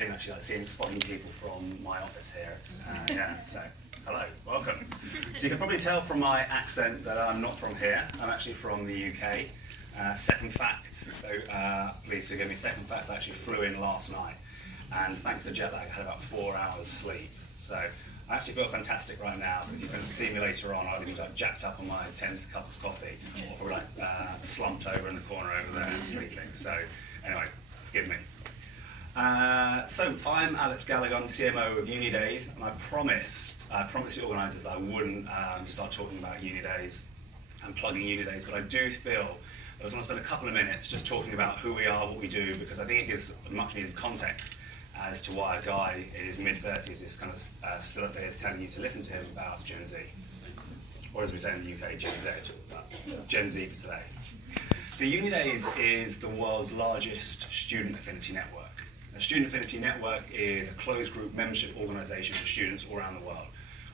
interesting actually, like spotting people from my office here. Yeah, so hello, welcome. So you can probably tell from my accent that I'm not from here. I'm actually from the UK. Second fact, so please forgive me, second fact, I actually flew in last night, and thanks to jet lag I had about 4 hours sleep. So I actually feel fantastic right now. If you can see me later on, I'll be like jacked up on my 10th cup of coffee, or probably like slumped over in the corner over there sleeping. So anyway, forgive me. So I'm Alex Gallagher, CMO of UniDays, and I promised the organisers that I wouldn't start talking about UniDays and plugging UniDays, but I do feel I was going to spend a couple of minutes just talking about who we are, what we do, because I think it gives much needed context as to why a guy in his mid-30s is kind of still up there telling you to listen to him about Gen Z. Or as we say in the UK, Gen Z, but Gen Z for today. So UniDays is the world's largest student affinity network. A student affinity network is a closed group membership organisation for students all around the world.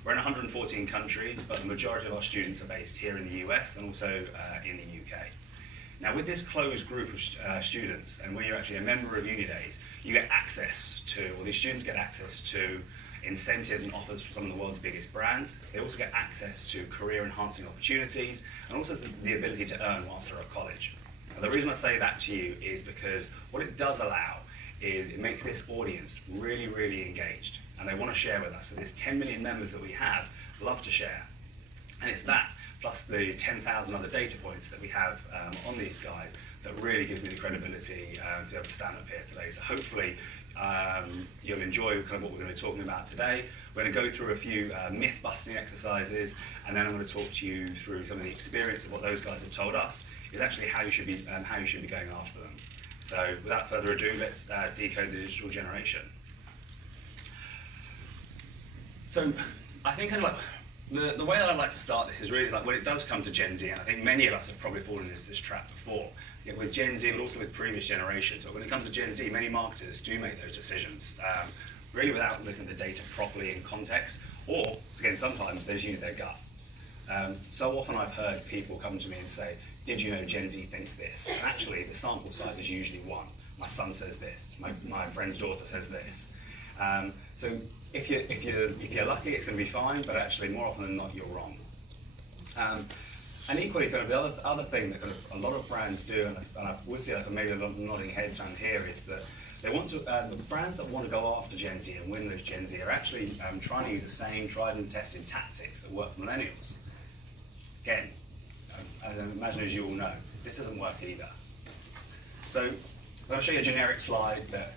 We're in 114 countries, but the majority of our students are based here in the US and also in the UK. Now, with this closed group of students, and when you're actually a member of UniDays, you get access to, or these students get access to incentives and offers from some of the world's biggest brands. They also get access to career-enhancing opportunities, and also the ability to earn whilst they're at college. And the reason I say that to you is because what it does allow is it makes this audience really, really engaged, and they want to share with us. So this 10 million members that we have love to share. And it's that, plus the 10,000 other data points that we have on these guys, that really gives me the credibility to be able to stand up here today. So hopefully you'll enjoy kind of what we're going to be talking about today. We're going to go through a few myth-busting exercises, and then I'm going to talk to you through some of the experience of what those guys have told us is actually how you should be going after them. So without further ado, let's decode the digital generation. So I think kind of like the way that I'd like to start this is really like when it does come to Gen Z, and I think many of us have probably fallen into this trap before, with Gen Z, but also with previous generations. But when it comes to Gen Z, many marketers do make those decisions, really without looking at the data properly in context, or again, sometimes they just use their gut. So often I've heard people come to me and say, did you know Gen Z thinks this? And actually, the sample size is usually one. My son says this, my friend's daughter says this. So if you're lucky, it's going to be fine, but actually, more often than not, you're wrong. And equally, kind of the other thing that kind of a lot of brands do, and I will see like maybe a lot of nodding heads around here, is that they want to the brands that want to go after Gen Z and win those Gen Z are actually trying to use the same tried and tested tactics that work for millennials. Again, I imagine as you all know, this doesn't work either. So I'm going to show you a generic slide that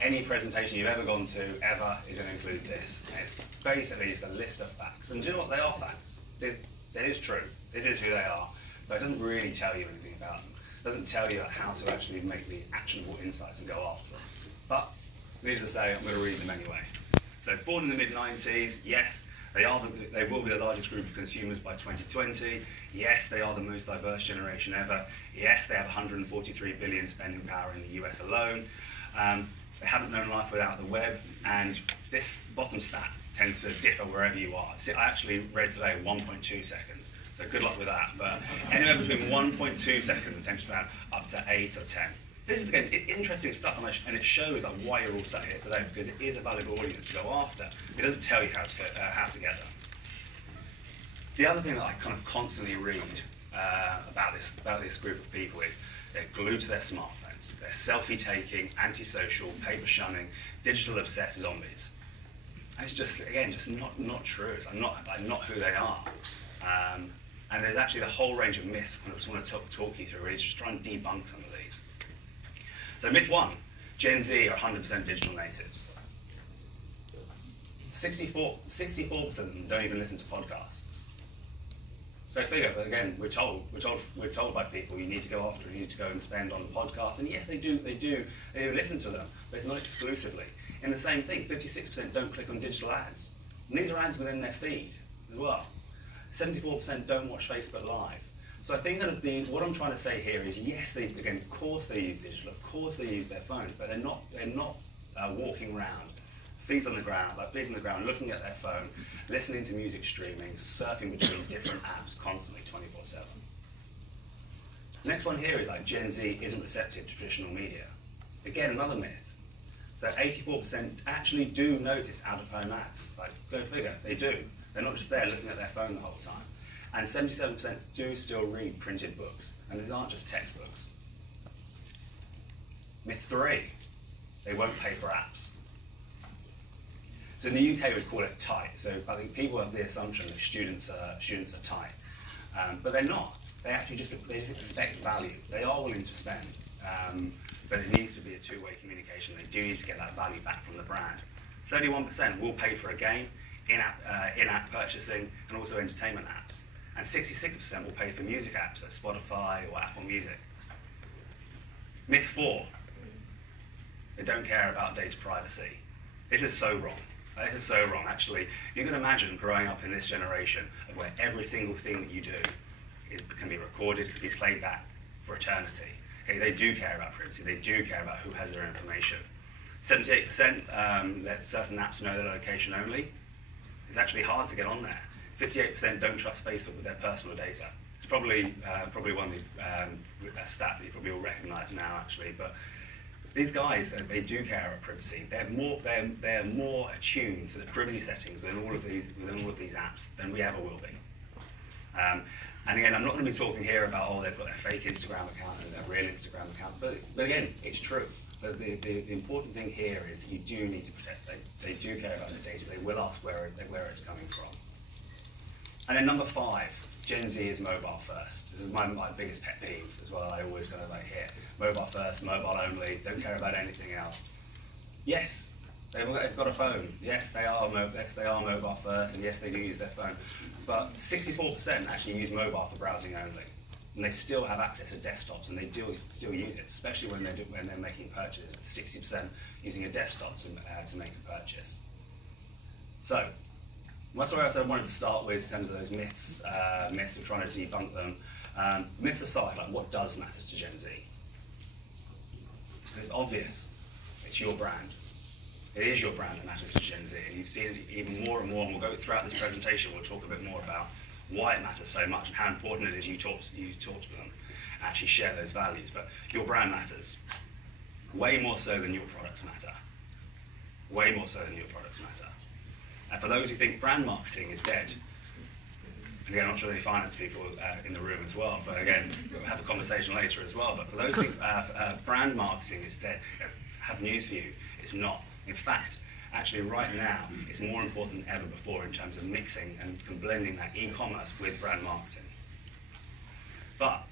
any presentation you've ever gone to ever is going to include this. And it's basically just a list of facts. And do you know what? They are facts. It is true. This is who they are. But it doesn't really tell you anything about them. It doesn't tell you how to actually make the actionable insights and go after them. But needless to say, I'm going to read them anyway. So born in the mid-90s, yes, they will be the largest group of consumers by 2020. Yes, they are the most diverse generation ever. Yes, they have 143 billion spending power in the US alone. They haven't known life without the web, and this bottom stat tends to differ wherever you are. See, I actually read today 1.2 seconds, so good luck with that. But anywhere between 1.2 seconds attention span up to 8 or 10. This is, again, interesting stuff, and it shows like, why you're all sat here today, because it is a valuable audience to go after. It doesn't tell you how to get them. The other thing that I kind of constantly read about this group of people is they're glued to their smartphones. They're selfie-taking, antisocial, paper-shunning, digital-obsessed zombies. And it's just, again, just not true. It's not who they are. And there's actually a whole range of myths I just want to talk you through, really just try and debunk some of these. So myth one, Gen Z are 100% digital natives. 64% of them don't even listen to podcasts. Go figure, but again, we're told by people you need to go after, you need to go and spend on the podcast, and yes, they do listen to them, but it's not exclusively. In the same thing, 56% don't click on digital ads, and these are ads within their feed as well. 74% don't watch Facebook Live. So I think that what I'm trying to say here is, yes, of course they use digital, of course they use their phones, but they're not walking around. Feet on the ground, looking at their phone, listening to music streaming, surfing between different apps constantly, 24/7. The next one here is like Gen Z isn't receptive to traditional media. Again, another myth. So 84% actually do notice out-of-home ads. Like, go figure, they do. They're not just there looking at their phone the whole time. And 77% do still read printed books, and these aren't just textbooks. Myth 3, they won't pay for apps. So in the UK we'd call it tight. So I think people have the assumption that students are tight, but they're not. They actually just expect value. They are willing to spend, but it needs to be a two-way communication. They do need to get that value back from the brand. 31% will pay for a game, in-app purchasing, and also entertainment apps. And 66% will pay for music apps, so Spotify or Apple Music. Myth 4, they don't care about data privacy. This is so wrong. This is so wrong. Actually, you can imagine growing up in this generation of where every single thing that you do can be recorded, can be played back for eternity. Okay, they do care about privacy. They do care about who has their information. 78% let certain apps know their location only. It's actually hard to get on there. 58% don't trust Facebook with their personal data. It's probably one of the a stat that you probably all recognise now, actually. But these guys, they do care about privacy. They're more attuned to the privacy settings within all of these apps than we ever will be. And again, I'm not going to be talking here about, oh, they've got their fake Instagram account and their real Instagram account, but again, it's true. But the important thing here is that you do need to protect. They do care about the data. They will ask where it's coming from. And then number 5, Gen Z is mobile first. This is my biggest pet peeve as well. I always kind of like hear mobile first, mobile only, don't care about anything else. Yes, they've got a phone. Yes, they are mobile first, and yes, they do use their phone. But 64% actually use mobile for browsing only, and they still have access to desktops, and they do still use it, especially when they're making purchases. 60% using a desktop to make a purchase. So that's where I wanted to start with in terms of those myths. We're trying to debunk them. Myths aside, like what does matter to Gen Z? It's obvious. It's your brand. It is your brand that matters to Gen Z, and you've seen it even more and more. And we'll go throughout this presentation. We'll talk a bit more about why it matters so much and how important it is you talk to them, actually share those values. But your brand matters way more so than your products matter. Way more so than your products matter. And for those who think brand marketing is dead, and again, I'm not sure any finance people in the room as well, but again, we'll have a conversation later as well. But for those who think brand marketing is dead, I have news for you, it's not. In fact, actually right now, it's more important than ever before in terms of mixing and blending that e-commerce with brand marketing. But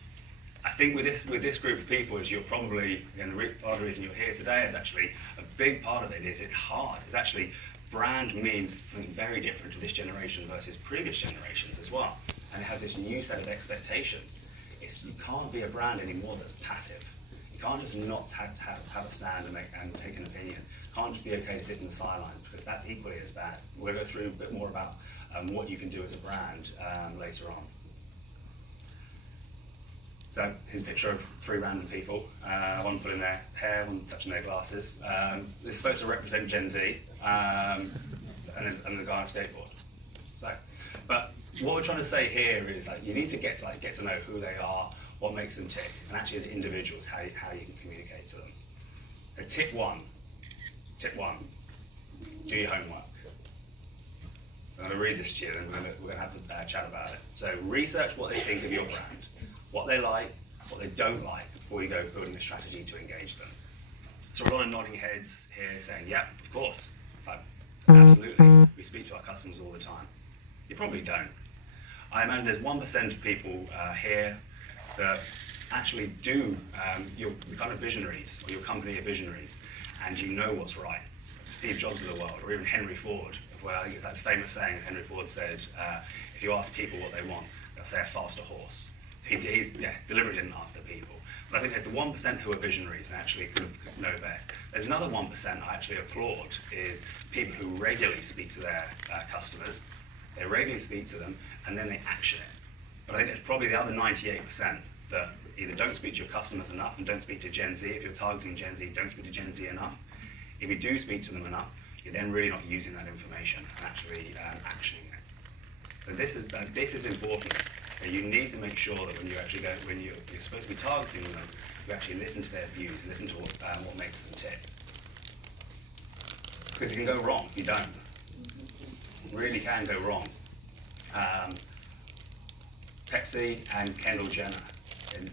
I think with this group of people, as you're probably, again, part of the reason you're here today is actually, a big part of it is it's hard. It's actually, brand means something very different to this generation versus previous generations as well. And it has this new set of expectations. You can't be a brand anymore that's passive. You can't just not have a stand and take an opinion. You can't just be okay to sit in the sidelines, because that's equally as bad. We'll go through a bit more about what you can do as a brand later on. So here's a picture of 3 random people, one pulling their hair, one touching their glasses. This is supposed to represent Gen Z, and the guy on a skateboard. So, but what we're trying to say here is like you need to get to know who they are, what makes them tick, and actually as individuals, how you can communicate to them. So tip one, do your homework. So I'm going to read this to you, and we're going to have a chat about it. So research what they think of your brand, what they like, what they don't like, before you go building a strategy to engage them. So we're a lot of nodding heads here saying, yeah, of course, absolutely. We speak to our customers all the time. You probably don't. I imagine there's 1% of people here that actually do, you're kind of visionaries, or your company are visionaries, and you know what's right. Steve Jobs of the world, or even Henry Ford, where I think it's that famous saying Henry Ford said, if you ask people what they want, they'll say a faster horse. He deliberately didn't ask the people. But I think there's the 1% who are visionaries and actually kind of know best. There's another 1% I actually applaud, is people who regularly speak to their customers, they regularly speak to them, and then they action it. But I think there's probably the other 98% that either don't speak to your customers enough and don't speak to Gen Z. If you're targeting Gen Z, don't speak to Gen Z enough. If you do speak to them enough, you're then really not using that information and actually actioning it. So this is important. You need to make sure that when you actually when you're supposed to be targeting them, you actually listen to their views, listen to what makes them tick. because it can go wrong if you don't. It really can go wrong. Pepsi and Kendall Jenner,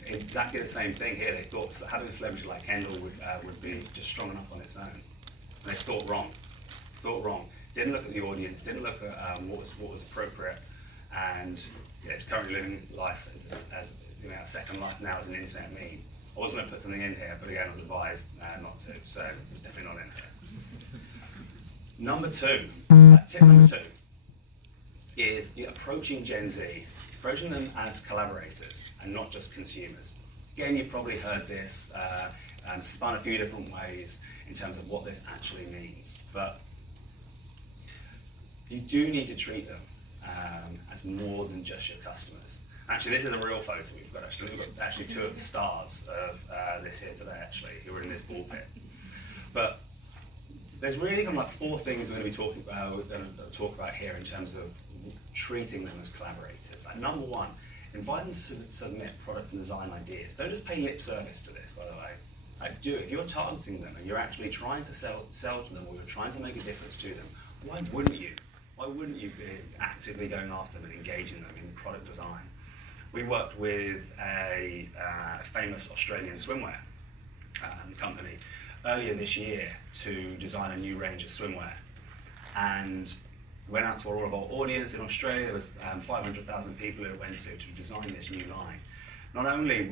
exactly the same thing here. They thought that having a celebrity like Kendall would be just strong enough on its own. And they thought wrong. Didn't look at the audience, didn't look at what was appropriate, and yeah, it's currently living life as you know, a second life now as an internet meme. I was going to put something in here, but again, I was advised not to, so it's definitely not in here. Number two, tip number two, is approaching Gen Z, approaching them as collaborators and not just consumers. Again, you've probably heard this spun a few different ways in terms of what this actually means, but you do need to treat them as more than just your customers. Actually, this is a real photo we've got. We've got actually two of the stars of this here today, actually, who are in this ball pit. But there's really kind of like four things we're going to be talking about here in terms of treating them as collaborators. Like, number one, invite them to submit product and design ideas. Don't just pay lip service to this, by the way. Do it. If you're targeting them and you're actually trying to sell to them, or you're trying to make a difference to them, why wouldn't you? Why wouldn't you be actively going after them and engaging them in product design? We worked with a famous Australian swimwear company earlier this year to design a new range of swimwear, and went out to all of our audience in Australia. There was 500,000 people who went to design this new line. Not only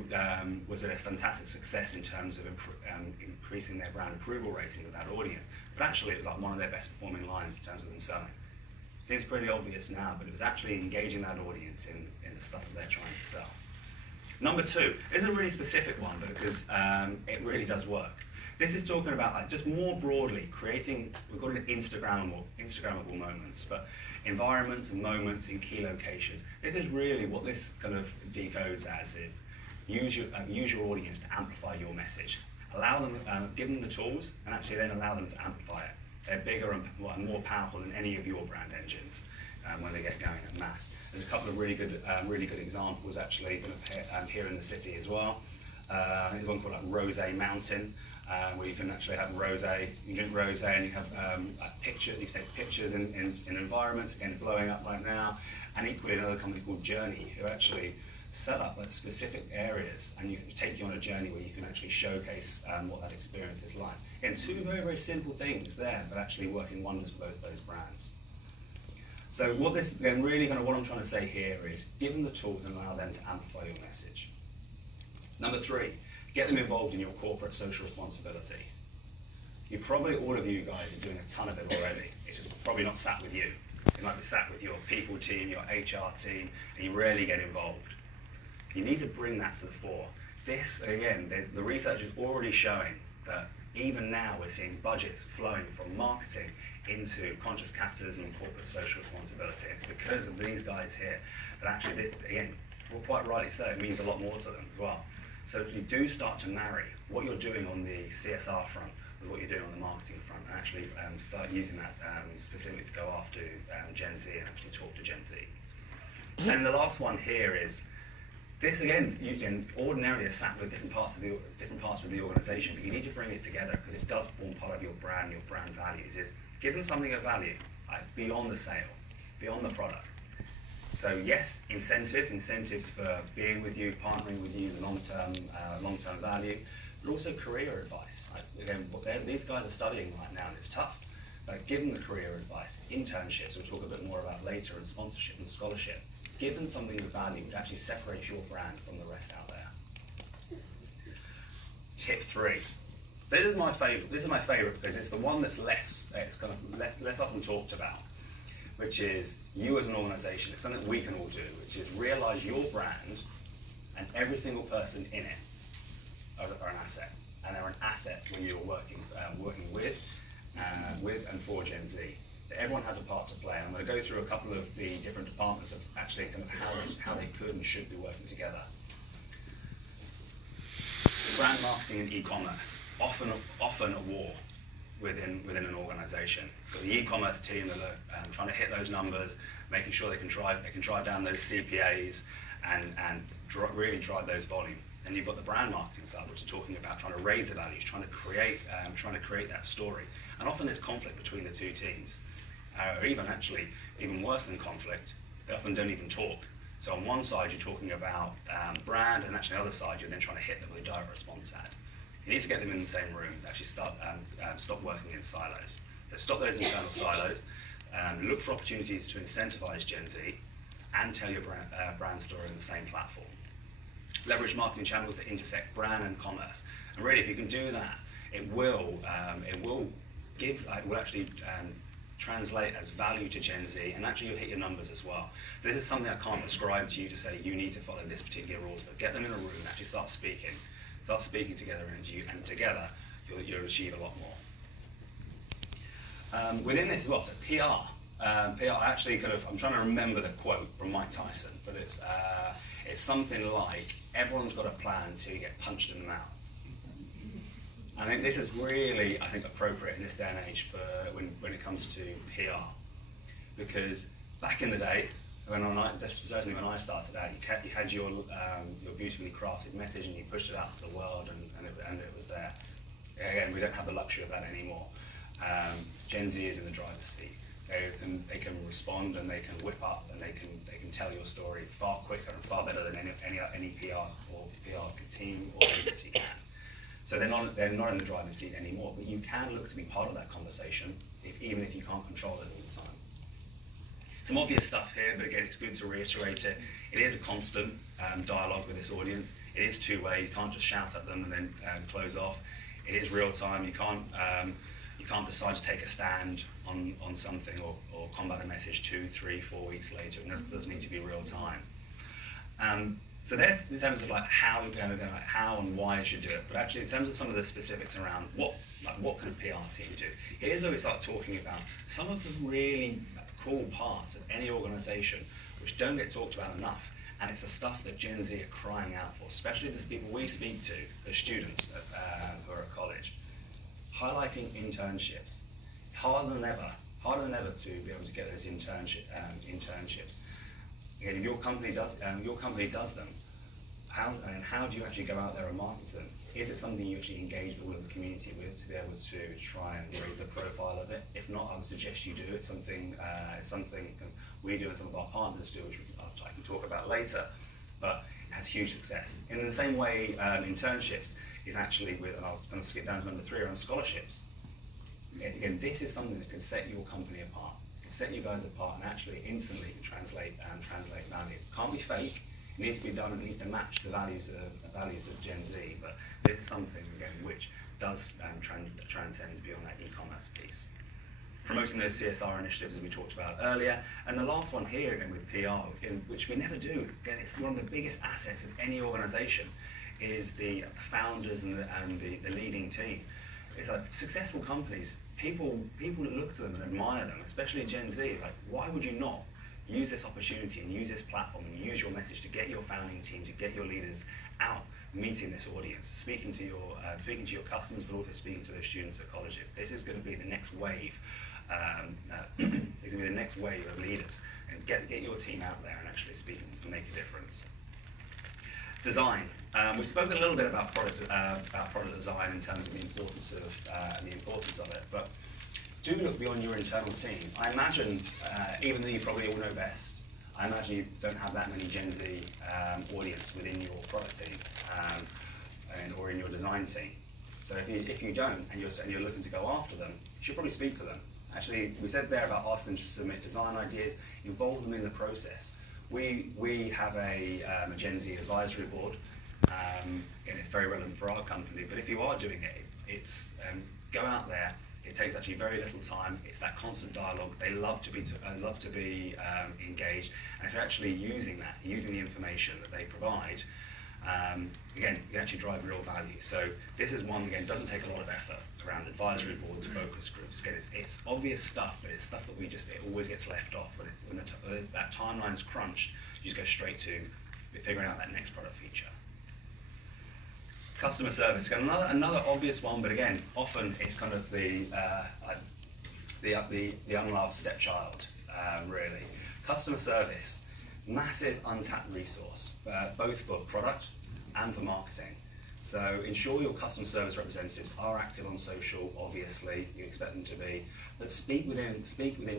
was it a fantastic success in terms of increasing their brand approval rating with that audience, but actually it was like one of their best performing lines in terms of them selling. Seems pretty obvious now, but it was actually engaging that audience in the stuff that they're trying to sell. Number two, this is a really specific one because it really does work. This is talking about like just more broadly creating, we've got it Instagrammable moments, but environments and moments in key locations. This is really what this kind of decodes as is use your audience to amplify your message. Allow them, give them the tools, and actually then allow them to amplify it. They're bigger and more powerful than any of your brand engines when they get going en masse. There's a couple of really good examples actually here in the city as well. There's one called like Rosé Mountain, where you can actually have rosé, you drink rosé and you have you take pictures in environments, again blowing up right now, and equally another company called Journey, who actually set up like specific areas and you can take you on a journey where you can actually showcase what that experience is like. Again, two very, very simple things there, but actually working wonders for both those brands. So what this, again, really kind of what I'm trying to say here is give them the tools and allow them to amplify your message. Number three, get them involved in your corporate social responsibility. Probably all of you guys are doing a ton of it already. It's just probably not sat with you. It might be sat with your people team, your HR team, and you rarely get involved. You need to bring that to the fore. This, again, the research is already showing that even now we're seeing budgets flowing from marketing into conscious capitalism and corporate social responsibility. It's because of these guys here that actually this, again, well, quite rightly so, it means a lot more to them as well. So you do start to marry what you're doing on the CSR front with what you're doing on the marketing front, and actually start using that specifically to go after Gen Z and actually talk to Gen Z. And the last one here is, this again, you can ordinarily is sat with different parts of the organisation, but you need to bring it together because it does form part of your brand values. Is give them something of value beyond the sale, beyond the product. So yes, incentives for being with you, partnering with you, the long-term value, but also career advice. Again, these guys are studying right now, and it's tough. Give them the career advice, internships, we'll talk a bit more about later, and sponsorship and scholarship. Give them something of value which actually separates your brand from the rest out there. Tip three. So this is my favorite because it's the one that's less often talked about, which is you as an organization. It's something we can all do, which is realize your brand and every single person in it are an asset, and they're an asset when you're working with and for Gen Z. Everyone has a part to play, and I'm going to go through a couple of the different departments of actually kind of how they could and should be working together. Brand marketing and e-commerce, often a war within an organisation. Got the e-commerce team that are trying to hit those numbers, making sure they can drive down those CPAs and really drive those volume. and you've got the brand marketing side, which is talking about trying to raise the values, trying to create that story. And often there's conflict between the two teams, or even worse than conflict, they often don't even talk. So on one side you're talking about brand, and actually on the other side you're then trying to hit them with a direct response ad. You need to get them in the same rooms, actually stop working in silos. So stop those internal silos, look for opportunities to incentivize Gen Z, and tell your brand story on the same platform. Leverage marketing channels that intersect brand and commerce. And really, if you can do that, it will actually translate as value to Gen Z, and actually you'll hit your numbers as well. So this is something I can't prescribe to you to say you need to follow this particular rules, but get them in a room, actually start speaking together, and together you'll achieve a lot more. Within this as well, so PR. PR, I'm trying to remember the quote from Mike Tyson, but it's something like, everyone's got a plan till you get punched in the mouth. I think this is really, appropriate in this day and age for when it comes to PR, because back in the day, certainly when I started out, you had your beautifully crafted message and you pushed it out to the world, and it was there. Again, we don't have the luxury of that anymore. Gen Z is in the driver's seat. They can respond, and they can whip up, and they can tell your story far quicker and far better than any PR team or agency can. So they're not in the driving seat anymore, but you can look to be part of that conversation, even if you can't control it all the time. Some obvious stuff here, but again, it's good to reiterate it. It is a constant dialogue with this audience. It is two-way. You can't just shout at them and then close off. It is real time. You can't decide to take a stand on something or combat a message 2, 3, 4 weeks later. It does need to be real time. So there, in terms of how and why you should do it, but actually in terms of some of the specifics around what can a PR team do, here's where we start talking about some of the really cool parts of any organisation which don't get talked about enough, and it's the stuff that Gen Z are crying out for, especially the people we speak to, the students who are at college. Highlighting internships. It's harder than ever to be able to get those internships. Again, if your company does them, how do you actually go out there and market to them? Is it something you actually engage the will of the community with to be able to try and raise the profile of it? If not, I would suggest you do it. Something we do and some of our partners do, which I can talk about later, but it has huge success. In the same way, internships is actually and I'm going to skip down to number 3 around scholarships. Again, this is something that can set your company apart. It can set you guys apart and actually instantly translate value. It can't be fake. It needs to be done. It needs to match the values of Gen Z. But this is something again which does transcends beyond that e-commerce piece. Promoting those CSR initiatives as we talked about earlier, and the last one here again with PR, which we never do. Again, it's one of the biggest assets of any organisation, is the founders and the leading team. It's like successful companies, people that look to them and admire them, especially Gen Z, why would you not use this opportunity and use this platform and use your message to get your founding team, to get your leaders out, meeting this audience, speaking to your customers, but also speaking to their students at colleges. This is going to be the next wave. It's going to be the next wave of leaders, and get your team out there and actually speaking to make a difference. Design. We've spoken a little bit about product design in terms of the importance of it, but do look beyond your internal team. I imagine, even though you probably all know best, I imagine you don't have that many Gen Z audience within your product team or in your design team. So if you don't, and you're looking to go after them, you should probably speak to them. Actually, we said there about asking them to submit design ideas, involve them in the process. We have a Gen Z advisory board, and it's very relevant for our company, but if you are doing it, it's go out there. It takes actually very little time. It's that constant dialogue. They love to be engaged, and if you're actually using the information that they provide, again, you actually drive real value. So this is one, again, doesn't take a lot of effort around advisory boards, focus groups. Again, it's obvious stuff, but it's stuff that it always gets left off. When that timeline's crunched, you just go straight to figuring out that next product feature. Customer service, again, another obvious one, but again, often it's kind of the unloved stepchild, really. Customer service, massive untapped resource, both for product, and for marketing. So ensure your customer service representatives are active on social, obviously, you expect them to be, but speak within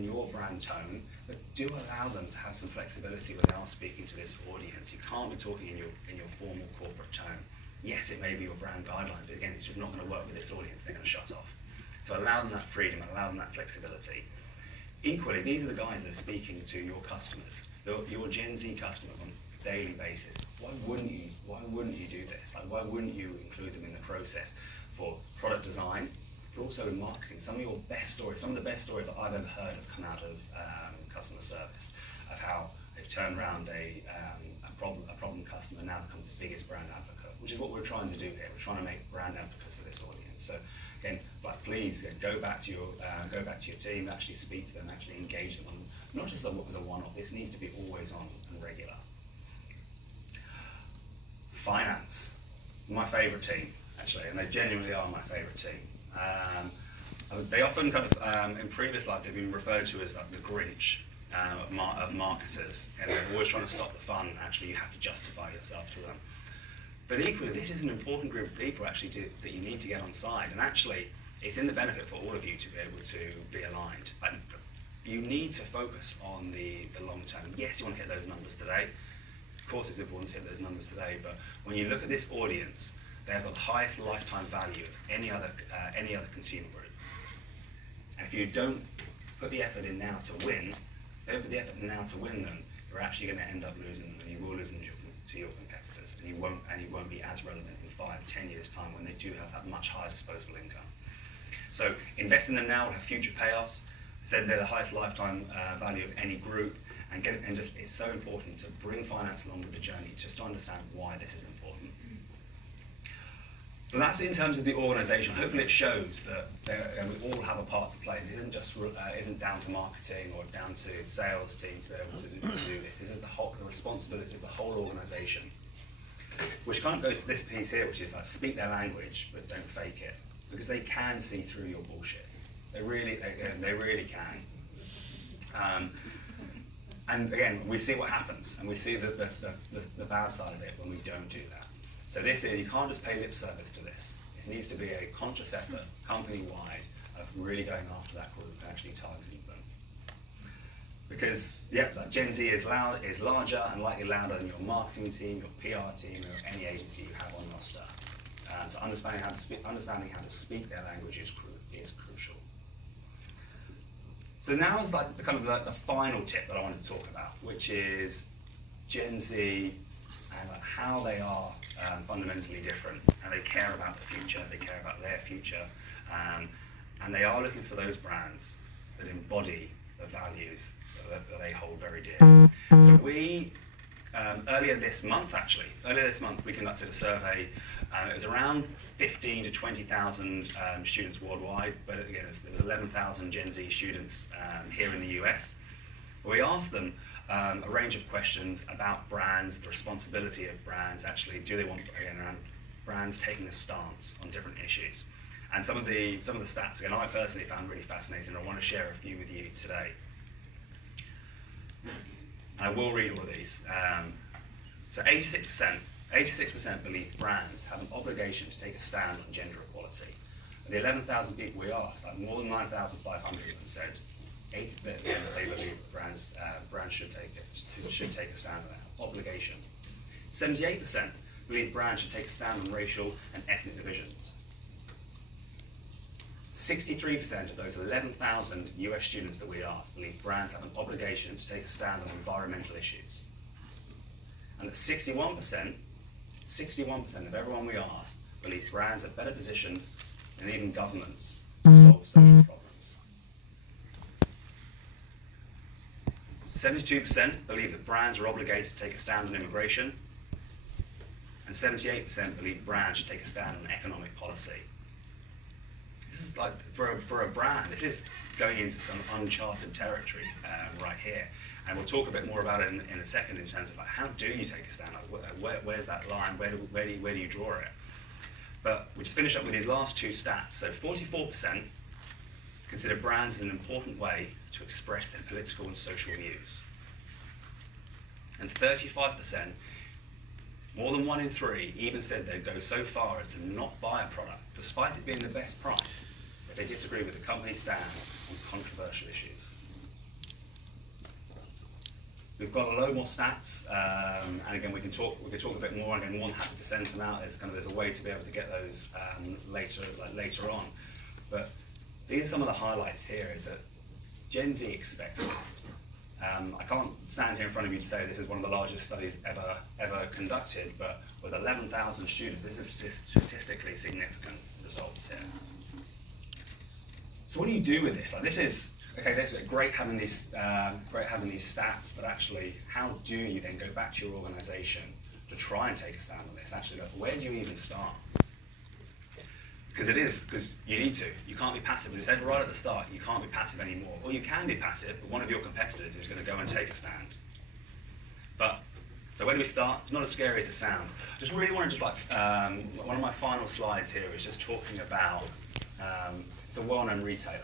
your brand tone, but do allow them to have some flexibility when they are speaking to this audience. You can't be talking in your formal corporate tone. Yes, it may be your brand guidelines, but again, it's just not going to work with this audience, they're going to shut off. So allow them that freedom, allow them that flexibility. Equally, these are the guys that are speaking to your customers, your Gen Z customers on a daily basis. Why wouldn't you do this? Like, why wouldn't you include them in the process for product design, but also in marketing? Some of the best stories that I've ever heard have come out of customer service, of how they've turned around a problem customer, now becomes the biggest brand advocate, which is what we're trying to do here. We're trying to make brand advocates of this audience. So again, like, please go back to your team, actually speak to them, actually engage them on, not just as a one-off. This needs to be always on and regular. Finance, my favourite team, actually, and they genuinely are my favourite team. They often kind of, in previous life, they've been referred to as like the Grinch of marketers, and they're always trying to stop the fun. Actually, you have to justify yourself to them. But equally, this is an important group of people actually that you need to get on side, and actually, it's in the benefit for all of you to be able to be aligned. And you need to focus on the long term. Yes, you want to hit those numbers today. Of course, it's important to hit those numbers today, but when you look at this audience, they have got the highest lifetime value of any other consumer group. And if you don't put the effort in now to win, them, you're actually going to end up losing them, and you will lose them to your competitors, and you won't be as relevant in 5-10 years' time when they do have that much higher disposable income. So invest in them now will have future payoffs. Said they're the highest lifetime value of any group, and it's so important to bring finance along with the journey just to understand why this is important. So that's in terms of the organisation. Hopefully it shows that we all have a part to play. This isn't down to marketing or down to sales teams to be able to do this. This is the responsibility of the whole organisation. Which kind of goes to this piece here, which is like, speak their language, but don't fake it, because they can see through your bullshit. They really can. And again, we see what happens, and we see the bad side of it when we don't do that. So this is, you can't just pay lip service to this. It needs to be a conscious effort, company-wide, of really going after that group and actually targeting them. Because, like Gen Z is larger and likely louder than your marketing team, your PR team, or any agency you have on roster. So understanding how to speak their language is crucial. So now is like the final tip that I want to talk about, which is Gen Z and like how they are fundamentally different, and they care about the future, they care about their future, and they are looking for those brands that embody the values that they hold very dear. So we, earlier this month, we conducted a survey. It was around 15 to 20,000 students worldwide, but again, there was 11,000 Gen Z students here in the US. We asked them a range of questions about brands, the responsibility of brands. Actually, do they want, again, around brands taking a stance on different issues? And some of the stats, again, I personally found really fascinating. I want to share a few with you today. I will read all of these. So 86% believe brands have an obligation to take a stand on gender equality. Of the 11,000 people we asked, like more than 9,500 of them said that they believe brands should take a stand on that obligation. 78% believe brands should take a stand on racial and ethnic divisions. 63% of those 11,000 US students that we asked believe brands have an obligation to take a stand on environmental issues. And that 61% of everyone we asked believe brands are better positioned than even governments to solve social problems. 72% believe that brands are obligated to take a stand on immigration, and 78% believe brands should take a stand on economic policy. This is like, for a brand, this is going into some uncharted territory right here. And we'll talk a bit more about it in a second in terms of like, how do you take a stand? Like, where's that line? Where do you draw it? But we'll just finish up with these last two stats. So 44% consider brands as an important way to express their political and social views. And 35% More than 1 in 3 even said they'd go so far as to not buy a product, despite it being the best price, if they disagree with the company's stand on controversial issues. We've got a load more stats, and again we can talk a bit more. Again, more than happy to send some out. There's a way to be able to get those later on. But these are some of the highlights here. Is that Gen Z expects this. I can't stand here in front of you to say this is one of the largest studies ever conducted, but with 11,000 students, this is statistically significant results here. So what do you do with this? Like, this is okay. That's great having these stats, but actually, how do you then go back to your organisation to try and take a stand on this? Actually, where do you even start? Because you need to. You can't be passive. As I said right at the start, you can't be passive anymore. Or you can be passive, but one of your competitors is going to go and take a stand. So where do we start? It's not as scary as it sounds. I just really want to one of my final slides here is just talking about, it's a well-known retailer.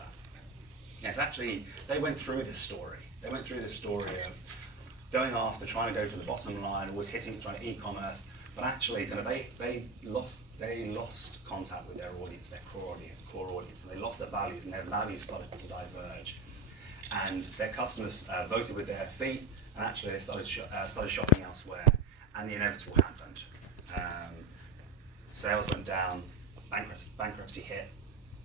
Yes, actually, they went through this story. They went through this story of going after, trying to go to the bottom line, always trying to e-commerce, but actually, they lost contact with their audience, their core audience, and they lost their values, and their values started to diverge. And their customers voted with their feet, and actually they started shopping elsewhere, and the inevitable happened. Sales went down, bankruptcy hit,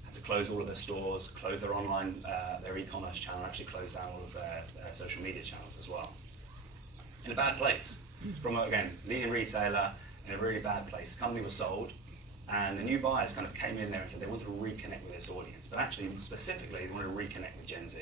had to close all of their stores, close their online, their e-commerce channel, and actually close down all of their social media channels as well. In a bad place. From, again, leading retailer in a really bad place. The company was sold, and the new buyers kind of came in there and said they wanted to reconnect with this audience, but actually, specifically, they wanted to reconnect with Gen Z.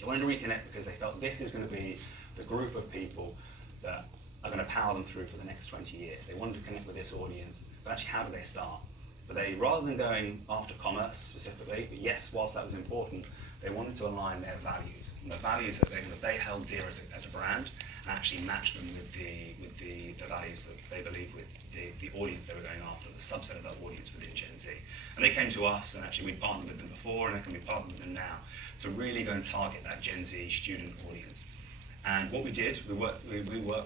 They wanted to reconnect because they felt this is going to be the group of people that are going to power them through for the next 20 years. They wanted to connect with this audience, but actually, how did they start? But rather than going after commerce specifically, but yes, whilst that was important, they wanted to align their values, and the values that they held dear as a brand, and actually match them with the values that they believed with the audience they were going after, the subset of that audience within Gen Z. And they came to us, and actually we'd partnered with them before, and they can be partnered with them now, to really go and target that Gen Z student audience. And what we did, we worked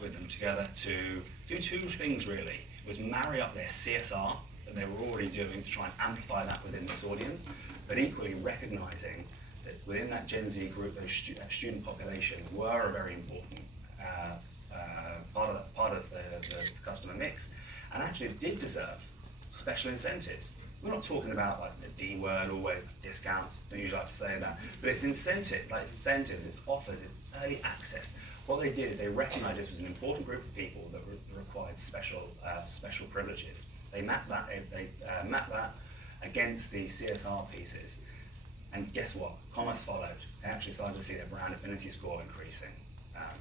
with them together to do 2 things really. It was marry up their CSR that they were already doing to try and amplify that within this audience, but equally recognizing that within that Gen Z group, those student population were a very important part of the customer mix, and actually did deserve special incentives. We're not talking about like the D word or discounts. Don't usually like to say that, but it's incentives, it's offers, it's early access. What they did is they recognized this was an important group of people that required special privileges. They mapped that against the CSR pieces, and guess what? Commerce followed. They actually started to see their brand affinity score increasing.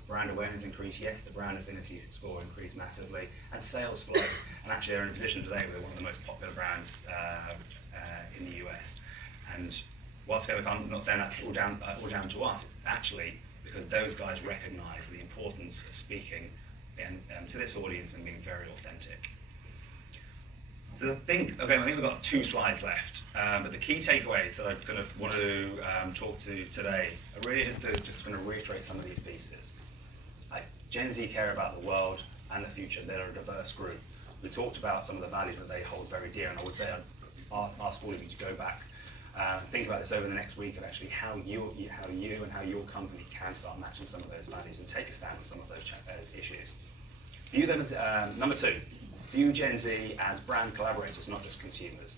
Brand awareness increased, yes, the brand affinity score increased massively, and sales flowed. And actually they're in a position today where they're one of the most popular brands in the US. And whilst I'm not saying that's all down to us, it's actually because those guys recognise the importance of speaking to this audience and being very authentic. So I think we've got 2 slides left, but the key takeaways that I kind of want to talk to today are really just going to reiterate some of these pieces. Gen Z care about the world and the future. They're a diverse group. We talked about some of the values that they hold very dear, and I would say I'd ask all of you to go back, think about this over the next week, and actually how you and how your company can start matching some of those values and take a stand on some of those issues. View them as number 2. View Gen Z as brand collaborators, not just consumers.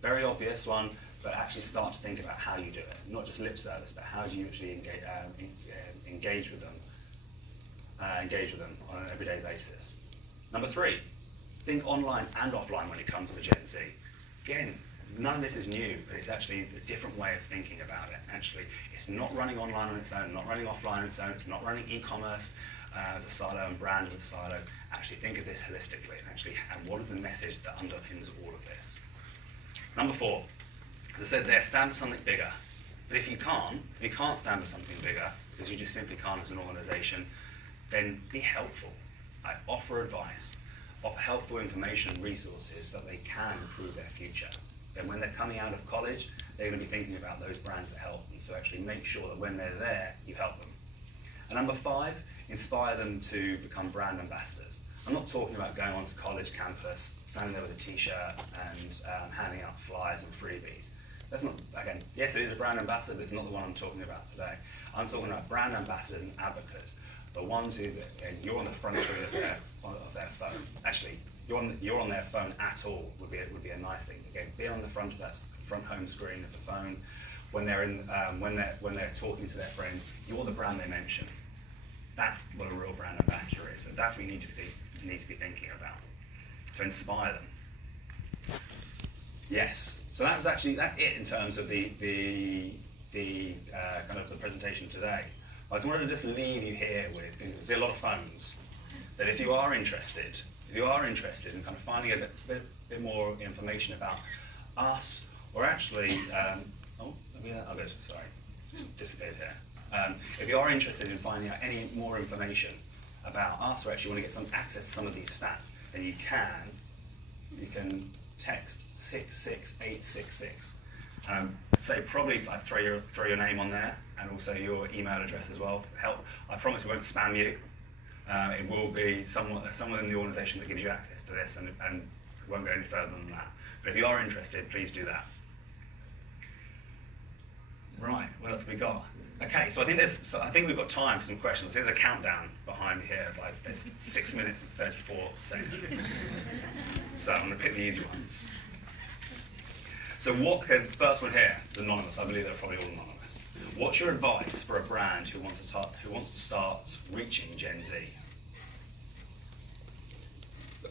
Very obvious one, but actually start to think about how you do it. Not just lip service, but how do you actually engage with them on an everyday basis. Number 3, think online and offline when it comes to Gen Z. Again, none of this is new, but it's actually a different way of thinking about it. Actually, it's not running online on its own, not running offline on its own, it's not running e-commerce as a silo and brand as a silo. Actually think of this holistically, and what is the message that underpins all of this. Number 4, as I said there, stand for something bigger. But if you can't stand for something bigger, because you just simply can't as an organisation, then be helpful. Offer advice, offer helpful information and resources so that they can improve their future. Then when they're coming out of college, they're going to be thinking about those brands that help them. So actually make sure that when they're there, you help them. And number 5, inspire them to become brand ambassadors. I'm not talking about going onto college campus, standing there with a t-shirt and handing out flyers and freebies. That's not, again, yes, it is a brand ambassador, but it's not the one I'm talking about today. I'm talking about brand ambassadors and advocates, the ones who, again, you're on the front screen of their phone. Actually, you're on their phone at all would be a nice thing. Again, be on the front of that front home screen of the phone when they're when they're talking to their friends. You're the brand they mention. That's what a real brand ambassador is, and that's what you need to be thinking about to inspire them. Yes. So that's it in terms of the kind of the presentation today. I just wanted to just leave you here with, because there's a lot of phones, that if you are interested in kind of finding a bit more information about us, or actually, good, sorry, just disappeared here. If you are interested in finding out any more information about us, or actually want to get some access to some of these stats, then you can text 66866. So probably throw your name on there, and also your email address as well for help. I promise we won't spam you. It will be someone in the organisation that gives you access to this, and it won't go any further than that. But if you are interested, please do that. Right, what else have we got? Okay, so I think we've got time for some questions. There's a countdown behind me here. It's 6 minutes and 34 seconds. So I'm going to pick the easy ones. So the first one here is anonymous. I believe they're probably all anonymous. What's your advice for a brand who wants to start reaching Gen Z?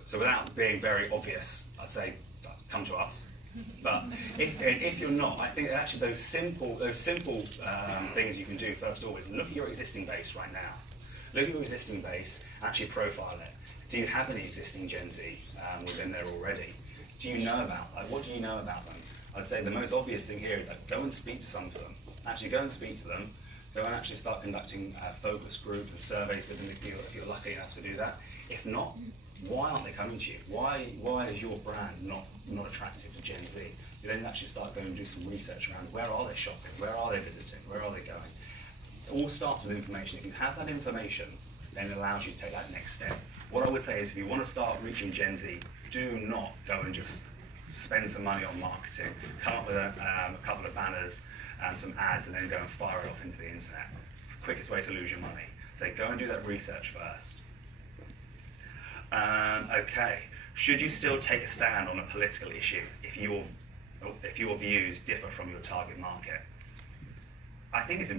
So without being very obvious, I'd say come to us. But if you're not, I think actually those simple things you can do first of all is look at your existing base right now. Look at your existing base, actually profile it. Do you have any existing Gen Z within there already? Do you know what do you know about them? I'd say the most obvious thing here is go and speak to some of them. Actually go and speak to them. Go and actually start conducting focus groups and surveys with them if you're lucky enough to do that. If not, why aren't they coming to you? Why is your brand not attractive to Gen Z? You then actually start going and do some research around where are they shopping, where are they visiting, where are they going? It all starts with information. If you have that information, then it allows you to take that next step. What I would say is if you want to start reaching Gen Z, do not go and just spend some money on marketing, come up with a couple of banners and some ads and then go and fire it off into the internet. Quickest way to lose your money. So go and do that research first. Okay, should you still take a stand on a political issue if your views differ from your target market? I think it's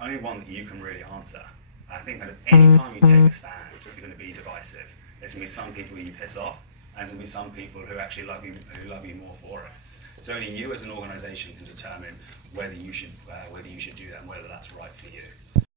only one that you can really answer. I think that any time you take a stand, you're going to be divisive. There's going to be some people who you piss off, and there's going to be some people who actually love you more for it. So only you as an organisation can determine whether you should do that and whether that's right for you.